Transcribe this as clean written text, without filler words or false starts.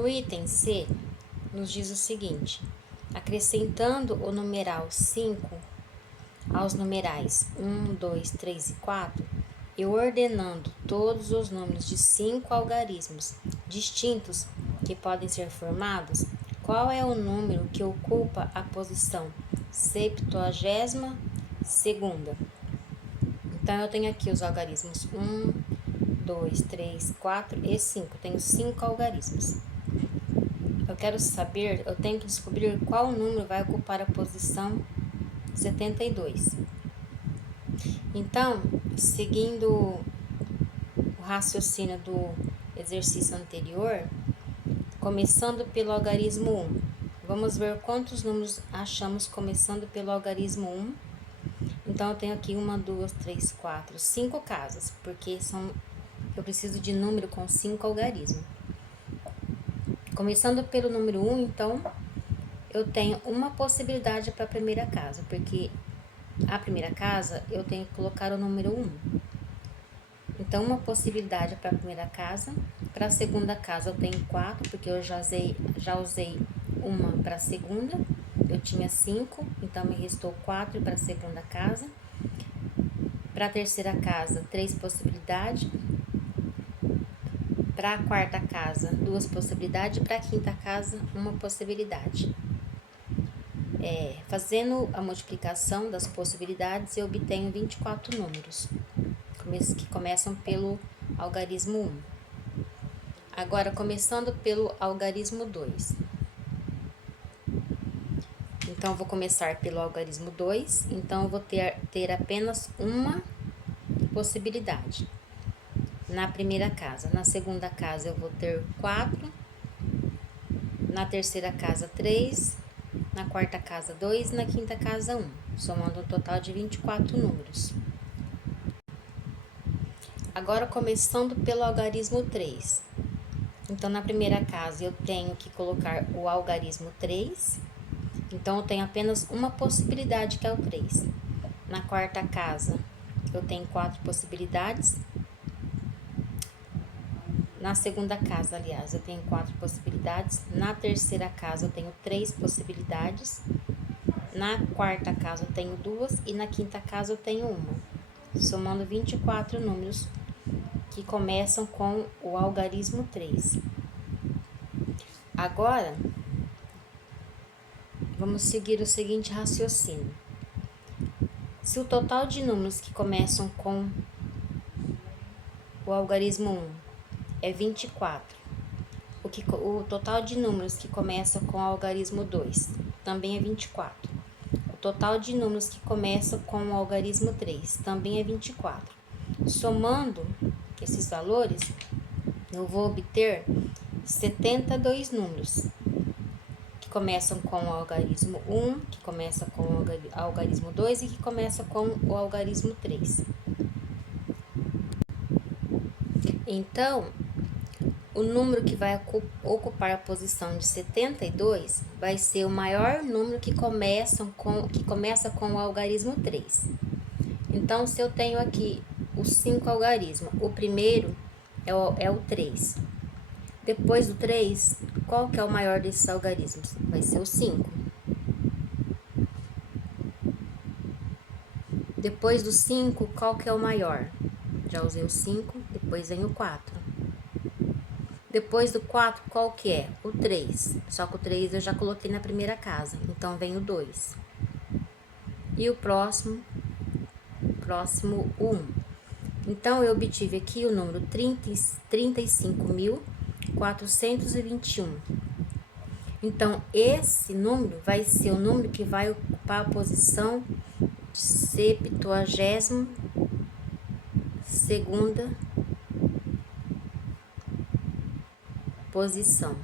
No item C, nos diz o seguinte: acrescentando o numeral 5 aos numerais 1, 2, 3 e 4, e ordenando todos os números de 5 algarismos distintos que podem ser formados, qual é o número que ocupa a posição 72ª? Então, eu tenho aqui os algarismos 1, 2, 3, 4 e 5. Tenho 5 algarismos. Eu tenho que descobrir qual número vai ocupar a posição 72. Então, seguindo o raciocínio do exercício anterior, começando pelo algarismo 1, vamos ver quantos números achamos começando pelo algarismo 1. Então, eu tenho aqui 1, 2, 3, 4, 5 casas, porque eu preciso de número com 5 algarismos. Começando pelo número 1, então, eu tenho uma possibilidade para a primeira casa, porque a primeira casa eu tenho que colocar o número 1. Então, uma possibilidade para a primeira casa. Para a segunda casa eu tenho 4, porque eu já usei uma para a segunda. Eu tinha 5, então me restou 4 para a segunda casa. Para a terceira casa, 3 possibilidades. Para a quarta casa, 2 possibilidades. Para a quinta casa, uma possibilidade. Fazendo a multiplicação das possibilidades, eu obtenho 24 números, que começam pelo algarismo 1. Agora, começando pelo algarismo 2. Então, vou começar pelo algarismo 2. Então, eu vou ter apenas uma possibilidade na primeira casa. Na segunda casa, eu vou ter 4. Na terceira casa, 3. Na quarta casa, 2. Na quinta casa, 1. Somando um total de 24 números. Agora, começando pelo algarismo 3. Então, na primeira casa, eu tenho que colocar o algarismo 3. Então, eu tenho apenas uma possibilidade, que é o 3. Na quarta casa, eu tenho 4 possibilidades. Na segunda casa, aliás, eu tenho 4 possibilidades. Na terceira casa, eu tenho 3 possibilidades. Na quarta casa, eu tenho 2. E na quinta casa, eu tenho 1. Somando 24 números que começam com o algarismo 3. Agora, vamos seguir o seguinte raciocínio. Se o total de números que começam com o algarismo 1 é 24, o total de números que começam com o algarismo 2 também é 24. O total de números que começam com o algarismo 3 também é 24. Somando esses valores, eu vou obter 72 números que começam com o algarismo 1, que começa com o algarismo 2 e que começa com o algarismo 3. Então, o número que vai ocupar a posição de 72 vai ser o maior número que começa com o algarismo 3. Então, se eu tenho aqui os 5 algarismos, o primeiro é o 3. Depois do 3, qual que é o maior desses algarismos? Vai ser o 5. Depois do 5, qual que é o maior? Já usei o 5, depois vem o 4. Depois do 4, qual que é? O 3. Só que o 3 eu já coloquei na primeira casa, então vem o 2. E o próximo, o 1. Então, eu obtive aqui o número 35.421. Então, esse número vai ser o número que vai ocupar a posição 72ª posição.